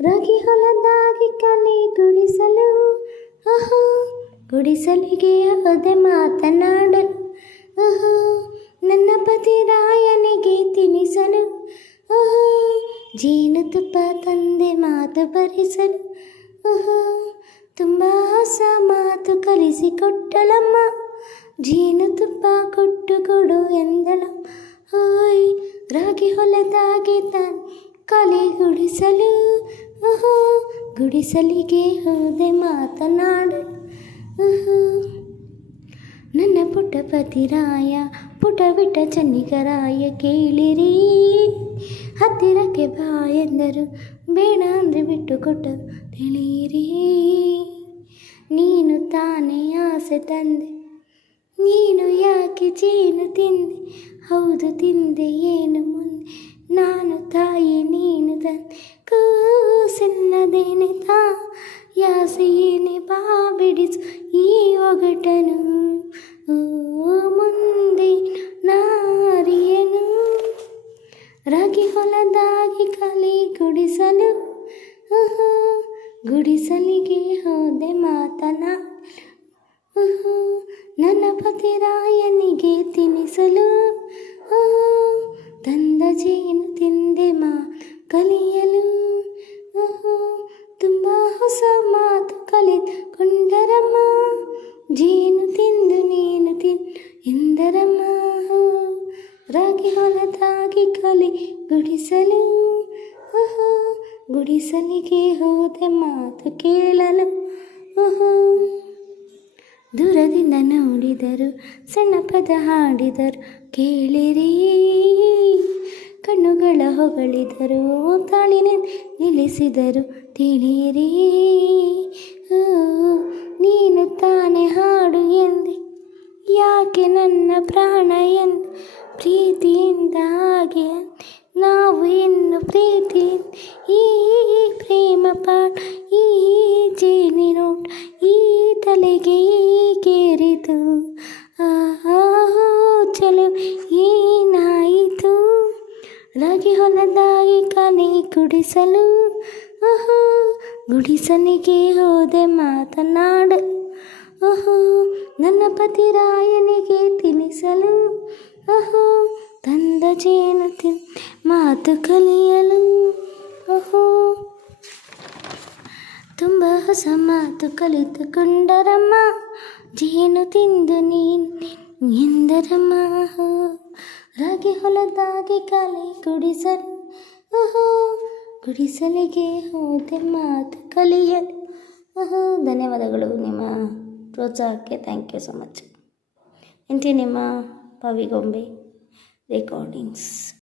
ರಾಗಿ ಹೊಲದಾಗಿ ಕಲೆ ಗುಡಿಸಲು, ಆಹಾ ಗುಡಿಸಲಿಗೆಯ ಹೋದೆ ಮಾತನಾಡಲು, ಆಹಾ, ನನ್ನ ಪತಿ ರಾಯನಿಗೆ ತಿನಿಸಲು, ಆಹಾ ಜೇನುತುಪ್ಪ ತಂದೆ ಮಾತು ಬರಿಸಲು, ಆಹಾ, ತುಂಬ ಹೊಸ ಮಾತು ಕಲಿಸಿಕೊಟ್ಟಳಮ್ಮ. ಜೇನುತುಪ್ಪ ಕೊಟ್ಟು ಕೊಡು ಎಂದಳ. ಓಯ್, ರಾಗಿ ಹೊಲದಾಗಿ ತಾನು ಕಲಿ ಗುಡಿಸಲು. ಆಹಾ ಗುಡಿಸಲಿಗೆ ಹೋದೆ ಮಾತನಾಡು. ನನ್ನ ಪುಟ್ಟ ಪತಿರಾಯ ಪುಟ ಬಿಟ್ಟ ಚನ್ನಿಗರಾಯ ಕೇಳಿರಿ. ಹತ್ತಿರಕ್ಕೆ ಬಾ ಎಂದರು. ಬೇಡ ಅಂದರೆ ಬಿಟ್ಟು ಕೊಟ್ಟರು ತಿಳಿಯಿರಿ. ನೀನು ತಾನೇ ಆಸೆ ತಂದೆ. ನೀನು ಯಾಕೆ ಜೇನು ತಿಂದೆ? ಹೌದು, ತಿಂದೆ ಏನು ಮುಂದೆ? ನಾನು ತಾಯಿ, ನೀನು ತಂದೆ. ಬಿಡಿಸು ಈ ಒಗಟನು? ಓ ಮುಂದೆ ನಾರಿಯನು, ರಾಗಿ ಹೊಲದಾಗಿ ಕಲಿ ಗುಡಿಸಲು? ಗುಡಿಸಲಿಗೆ ಹೋದೆ ಮಾತನಾ. ನನ್ನ ಪತಿರಾಯನಿಗೆ ತಿನಿಸಲು? ಹೊಸ ಮಾತು ಕಲಿತುಕೊಂಡರಮ್ಮ ಜೇನು ತಿಂದು ನೀನು ತಿನ್, ಎಂದರಮ್ಮ. ರಾಗಿ ಹೊಲದಾಗಿ ಕಲಿ ಗುಡಿಸಲು, ಓಹೋ, ಗುಡಿಸಲಿಗೆ ಹೋದೆ ಮಾತು ಕೇಳಲು, ಓಹೋ. ದೂರದಿಂದ ನೋಡಿದರು, ಸಣ್ಣ ಪದ ಹಾಡಿದರು, ಕೇಳಿರಿ. ಕಣ್ಣುಗಳ ಹೊಗಳಿದರು, ತಾಳಿನ ನಿಲ್ಲಿಸಿದರು. ತಿಳಿಯಿರಿ ನೀನು ತಾನೇ ಹಾಡು ಎಂದೆ. ಯಾಕೆ ನನ್ನ ಪ್ರಾಣ ಎಂದು ಪ್ರೀತಿಯಿಂದ ಹಾಗೆ? ನಾವು ಇನ್ನು ಪ್ರೀತಿ, ಈ ಪ್ರೇಮ ಪಾಠ ಗುಡಿಸಲು? ಓಹೋ ಗುಡಿಸನಿಗೆ ಹೋದೆ ಮಾತನಾಡು. ಓಹೋ ನನ್ನ ಪತಿ ರಾಯನಿಗೆ ತಿನಿಸಲು ಓಹೋ ತಂದ ಜೇನು ತಿನ್ ಮಾತು ಕಲಿಯಲು. ಓಹೋ ತುಂಬ ಹೊಸ ಮಾತು ಕಲಿತುಕೊಂಡರಮ್ಮ. ಜೇನು ತಿಂದು ನೀನು ಎಂದರಮ್ಮ. ರಾಗಿ ಹೊಲದಾಗಿ ಕಲೆ ಗುಡಿಸಲು. ಓಹೋ ಗುಡಿಸಲಿಗೆ ಹೋದೆ ಮಾತು ಕಲಿಯಲು. ಆಹಾ, ಧನ್ಯವಾದಗಳು ನಿಮ್ಮ ಪ್ರೋತ್ಸಾಹಕ್ಕೆ. ಥ್ಯಾಂಕ್ ಯು ಸೊ ಮಚ್ ಇಂತಿ ನಿಮ್ಮ ಪವಿಗೊಂಬೆ ರೆಕಾರ್ಡಿಂಗ್ಸ್